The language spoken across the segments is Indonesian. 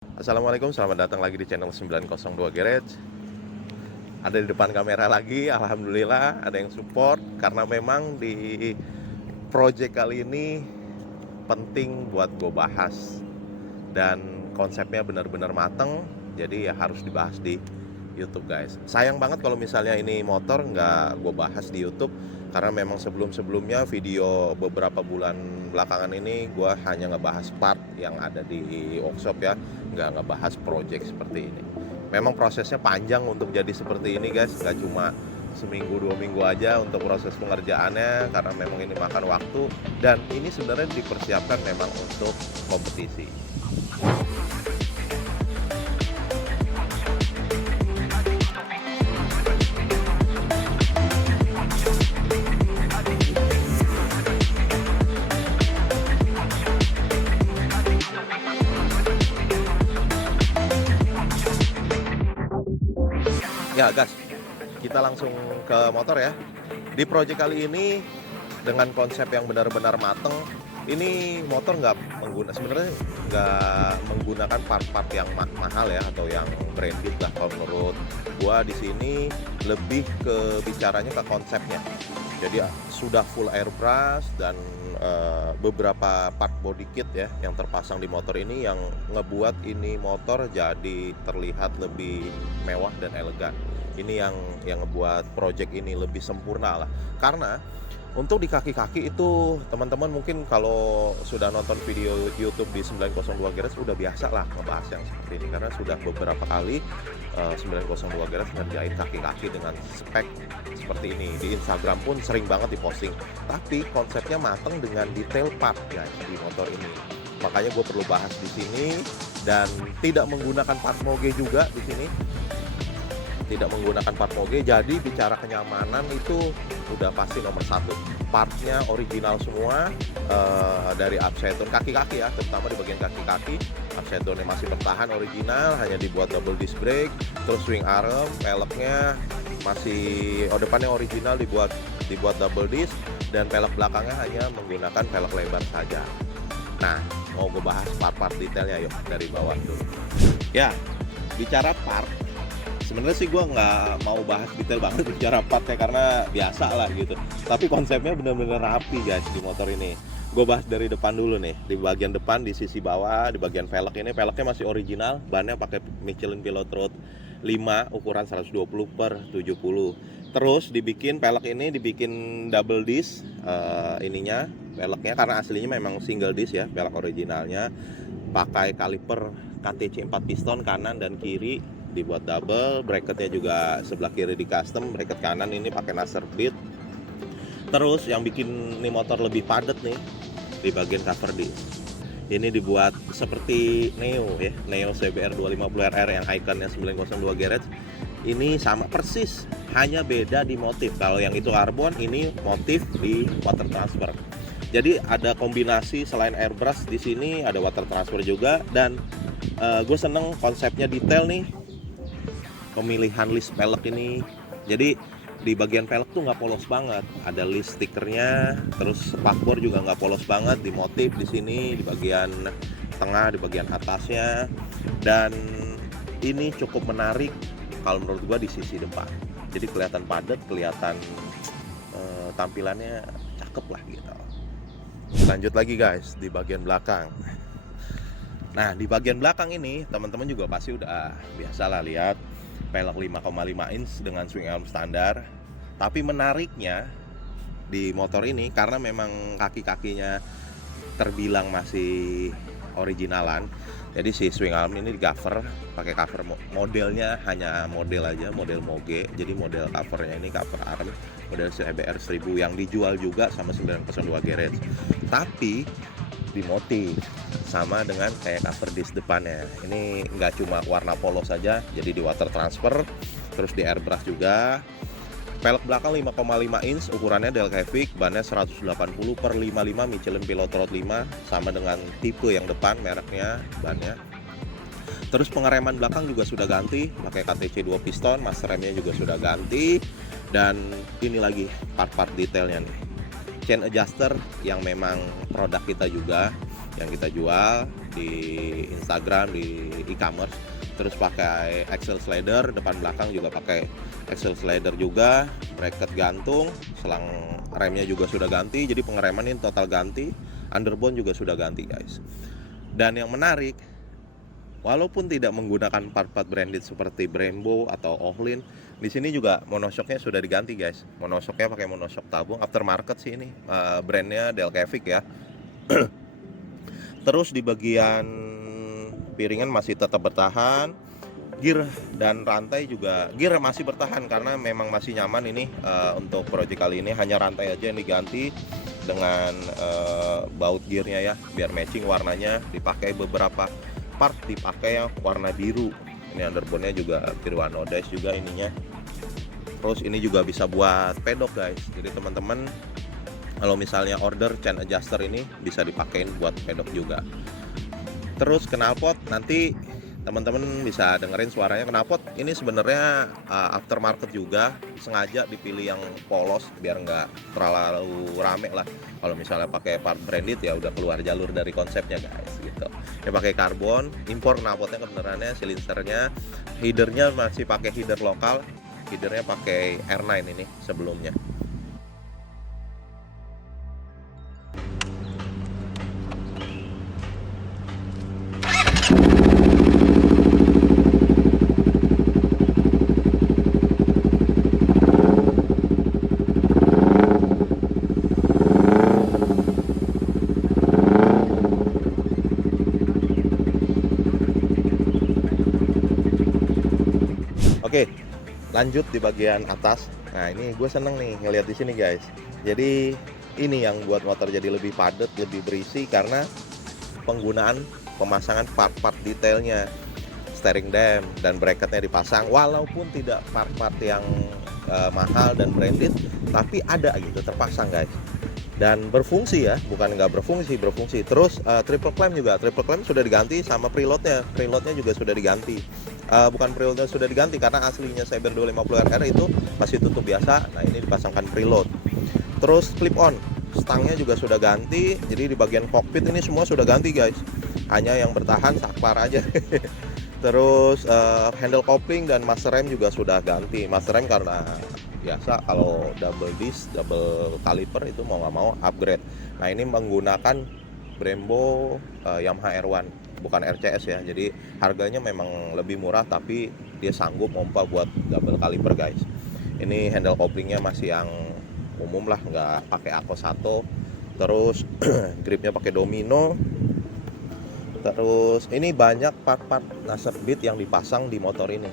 Assalamualaikum, selamat datang lagi di channel 902 Garage. Ada di depan kamera lagi, alhamdulillah ada yang support. Karena memang di project kali ini penting buat gue bahas. Dan konsepnya benar-benar mateng, jadi ya harus dibahas di YouTube guys. Sayang banget kalau misalnya ini motor nggak gue bahas di YouTube, karena memang sebelum-sebelumnya video beberapa bulan belakangan ini gue hanya ngebahas part yang ada di workshop ya, nggak ngebahas project seperti ini. Memang prosesnya panjang untuk jadi seperti ini guys, nggak cuma seminggu 2 minggu aja untuk proses pengerjaannya, karena memang ini makan waktu. Dan ini sebenarnya dipersiapkan memang untuk kompetisi. Ya gas, kita langsung ke motor ya. Di project kali ini dengan konsep yang benar-benar mateng, ini motor sebenarnya nggak menggunakan part-part yang mahal ya, atau yang branded lah. Kalau menurut gua di sini lebih ke bicaranya ke konsepnya. Jadi sudah full airbrush dan beberapa part body kit ya yang terpasang di motor ini, yang ngebuat ini motor jadi terlihat lebih mewah dan elegan. Ini yang ngebuat project ini lebih sempurna lah. Karena untuk di kaki-kaki itu teman-teman mungkin kalau sudah nonton video YouTube di 902 Garage udah biasa lah ngebahas yang seperti ini, karena sudah beberapa kali 902 Garage ngerjain kaki-kaki dengan spek seperti ini. Di Instagram pun sering banget diposting. Tapi konsepnya mateng dengan detail part guys di motor ini. Makanya gue perlu bahas di sini, dan tidak menggunakan part moge juga di sini. Tidak menggunakan part moge, jadi bicara kenyamanan itu udah pasti nomor satu. Partnya original semua, dari upside down kaki-kaki ya, terutama di bagian kaki-kaki upside downnya masih bertahan original, hanya dibuat double disc brake. Terus swing arm, peleknya masih depannya original, dibuat double disc, dan pelek belakangnya hanya menggunakan pelek lebar saja. Nah, mau gue bahas part-part detailnya, yuk dari bawah dulu. Ya, bicara part, sebenarnya sih gue nggak mau bahas detail banget bicara partnya, karena biasa lah gitu. Tapi konsepnya bener-bener rapi guys di motor ini. Gue bahas dari depan dulu nih. Di bagian depan, di sisi bawah, di bagian velg ini, velgnya masih original. Bannya pakai Michelin Pilot Road 5 ukuran 120/70. Terus velg ini dibikin double disc ininya velgnya, karena aslinya memang single disc ya velg originalnya. Pakai kaliper KTC 4 piston kanan dan kiri, dibuat double. Bracketnya juga sebelah kiri di custom, bracket kanan ini pakai Nasser Bead. Terus yang bikin nih motor lebih padat nih di bagian cover disc. Ini dibuat seperti Neo ya, Neo CBR 250RR yang ikonnya 902 Garage. Ini sama persis, hanya beda di motif. Kalau yang itu karbon, ini motif di water transfer. Jadi ada kombinasi, selain airbrush di sini ada water transfer juga. Dan gue seneng konsepnya detail nih, pemilihan list pelek ini. Jadi di bagian pelek tuh nggak polos banget, ada list stikernya. Terus spakbor juga nggak polos banget, di motif di sini, di bagian tengah, di bagian atasnya. Dan ini cukup menarik kalau menurut gua di sisi depan. Jadi kelihatan padat, kelihatan tampilannya cakep lah gitu. Lanjut lagi guys di bagian belakang. Nah, di bagian belakang ini teman-teman juga pasti udah biasa lah lihat pelek 5,5 inch dengan swing arm standar. Tapi menariknya di motor ini, karena memang kaki-kakinya terbilang masih originalan, jadi si swing arm ini di cover pakai cover modelnya, hanya model aja, model moge. Jadi model covernya ini cover arm model CBR 1000 yang dijual juga sama 902 Garage. Tapi dimotif sama dengan kayak cover disc depannya. Ini nggak cuma warna polos saja, jadi di water transfer, terus di airbrush juga. Pelek belakang 5,5 inch ukurannya Del Havoc, bannya 180/55 Michelin Pilot Road 5, sama dengan tipe yang depan mereknya bannya. Terus pengereman belakang juga sudah ganti, pakai KTC 2 piston, master remnya juga sudah ganti. Dan ini lagi part-part detailnya nih. Chain adjuster yang memang produk kita juga, yang kita jual. di Instagram, di e-commerce. Terus pakai axle slider, depan belakang juga pakai axle slider juga, bracket gantung, selang remnya juga sudah ganti, jadi pengereman ini total ganti, underbone juga sudah ganti guys. Dan yang menarik, walaupun tidak menggunakan part-part branded seperti Brembo atau Ohlin, di sini juga monoshocknya sudah diganti guys. Monoshocknya pakai monoshock tabung, aftermarket sih ini, brandnya Delcavic ya. Terus di bagian piringan masih tetap bertahan, gear dan rantai juga, gear masih bertahan karena memang masih nyaman ini. Untuk project kali ini hanya rantai aja yang diganti dengan baut gearnya ya, biar matching warnanya. Dipakai beberapa part, dipakai yang warna biru. Ini underbone-nya juga biru anodized juga ininya. Terus ini juga bisa buat pedok guys, jadi teman-teman kalau misalnya order chain adjuster ini bisa dipakein buat pedok juga. Terus knalpot, nanti teman-teman bisa dengerin suaranya. Knalpot ini sebenarnya aftermarket juga, sengaja dipilih yang polos biar nggak terlalu rame lah. Kalau misalnya pakai part branded ya udah keluar jalur dari konsepnya guys gitu. Ya pakai karbon, impor knalpotnya kebenarannya, silinsernya, headernya masih pakai header lokal, headernya pakai R9 ini sebelumnya. Oke, lanjut di bagian atas. Nah ini gue seneng nih ngeliat di sini guys. Jadi ini yang buat motor jadi lebih padat, lebih berisi karena penggunaan pemasangan part-part detailnya. Steering dam dan bracketnya dipasang, walaupun tidak part-part yang mahal dan branded, tapi ada gitu terpasang guys. Dan berfungsi ya, bukan nggak berfungsi, berfungsi. Terus triple clamp juga, triple clamp sudah diganti sama preloadnya juga sudah diganti. Bukan preloadnya sudah diganti karena aslinya Cyber 250 RR itu masih tutup biasa. Nah ini dipasangkan preload. Terus clip on, stangnya juga sudah ganti. Jadi di bagian cockpit ini semua sudah ganti guys. Hanya yang bertahan saklar aja. Terus handle coupling dan master rem juga sudah ganti. Master rem karena biasa kalau double disc, double caliper itu mau nggak mau upgrade. Nah ini menggunakan Brembo Yamaha R1, bukan RCS ya. Jadi harganya memang lebih murah tapi dia sanggup pompa buat double caliper guys. Ini handle couplingnya masih yang umum lah, nggak pakai Akosato. Terus gripnya pakai Domino. Terus ini banyak part-part nasab bead yang dipasang di motor ini,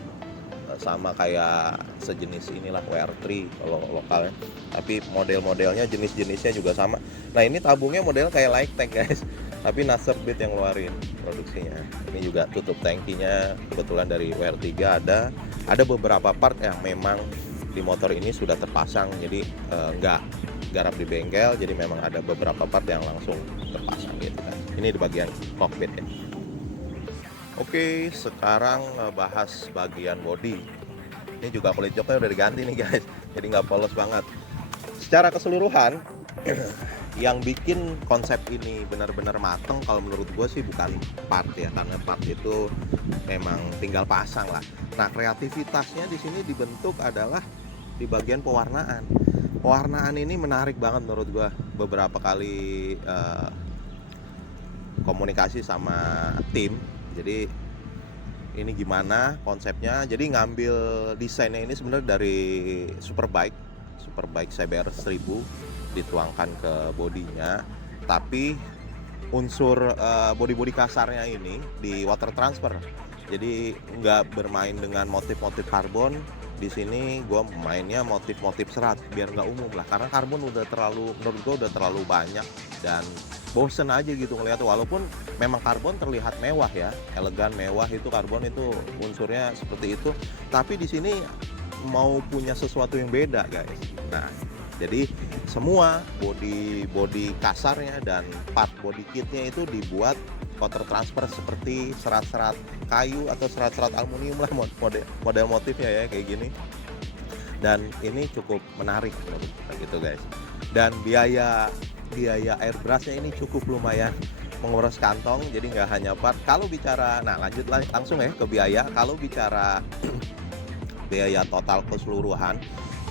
sama kayak sejenis inilah WR3 kalau lokalnya, tapi model-modelnya jenis-jenisnya juga sama. Nah ini tabungnya model kayak light tank guys, tapi nasab bead yang ngeluarin produksinya. Ini juga tutup tangkinya kebetulan dari WR3 ada beberapa part yang memang di motor ini sudah terpasang, jadi nggak garap di bengkel, jadi memang ada beberapa part yang langsung terpasang gitu kan. Ini di bagian cockpit ya. Oke, sekarang bahas bagian bodi. Ini juga kulit joknya udah diganti nih guys, jadi nggak polos banget. Secara keseluruhan, yang bikin konsep ini benar-benar mateng kalau menurut gue sih bukan part ya, karena part itu memang tinggal pasang lah. Nah kreativitasnya di sini dibentuk adalah di bagian pewarnaan. Pewarnaan ini menarik banget menurut gue. Beberapa kali komunikasi sama tim, jadi ini gimana konsepnya. Jadi ngambil desainnya ini sebenarnya dari Superbike CBR 1000 dituangkan ke bodinya, tapi unsur bodi-bodi kasarnya ini di water transfer. Jadi nggak bermain dengan motif-motif karbon. Di sini gue mainnya motif-motif serat biar nggak umum lah, karena karbon udah terlalu, menurut gue udah terlalu banyak dan bosen aja gitu ngeliat. Walaupun memang karbon terlihat mewah ya, elegan, mewah, itu karbon itu unsurnya seperti itu, tapi di sini mau punya sesuatu yang beda guys. Nah jadi semua bodi kasarnya dan part body kitnya itu dibuat water transfer seperti serat-serat kayu atau serat-serat aluminium lah model motifnya ya kayak gini. Dan ini cukup menarik menurut gitu guys. Dan biaya airbrushnya ini cukup lumayan. menguras kantong, jadi nggak hanya part. Kalau bicara, nah lanjut langsung ya ke biaya. Kalau bicara biaya total keseluruhan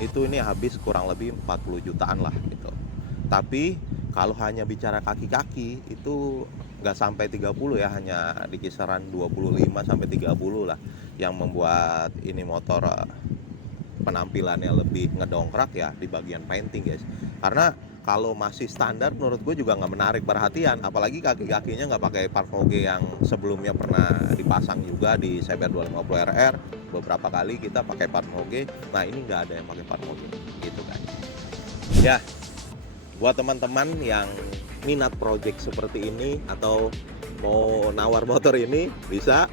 itu ini habis kurang lebih 40 jutaan lah gitu. Tapi kalau hanya bicara kaki-kaki itu nggak sampai 30 ya, hanya di kisaran 25 sampai 30 lah yang membuat ini motor penampilannya lebih ngedongkrak ya di bagian painting guys. Karena kalau masih standar menurut gue juga nggak menarik perhatian, apalagi kaki-kakinya nggak pakai part moge yang sebelumnya pernah dipasang juga di CBR 250 RR. Beberapa kali kita pakai part moge, nah ini nggak ada yang pakai part moge gitu kan ya. Buat teman-teman yang minat project seperti ini atau mau nawar motor ini, bisa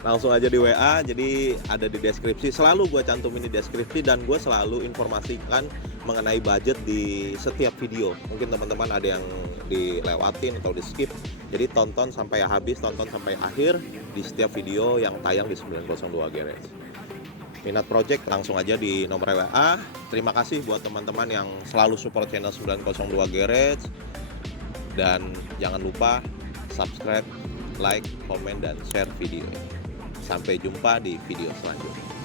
langsung aja di WA. Jadi ada di deskripsi, selalu gue cantumin di deskripsi, dan gue selalu informasikan mengenai budget di setiap video. Mungkin teman-teman ada yang dilewatin atau di skip, jadi tonton sampai habis, tonton sampai akhir di setiap video yang tayang di 902 Garage. Minat project langsung aja di nomor WA. Terima kasih buat teman-teman yang selalu support channel 902 Garage, dan jangan lupa subscribe, like, komen, dan share video. Sampai jumpa di video selanjutnya.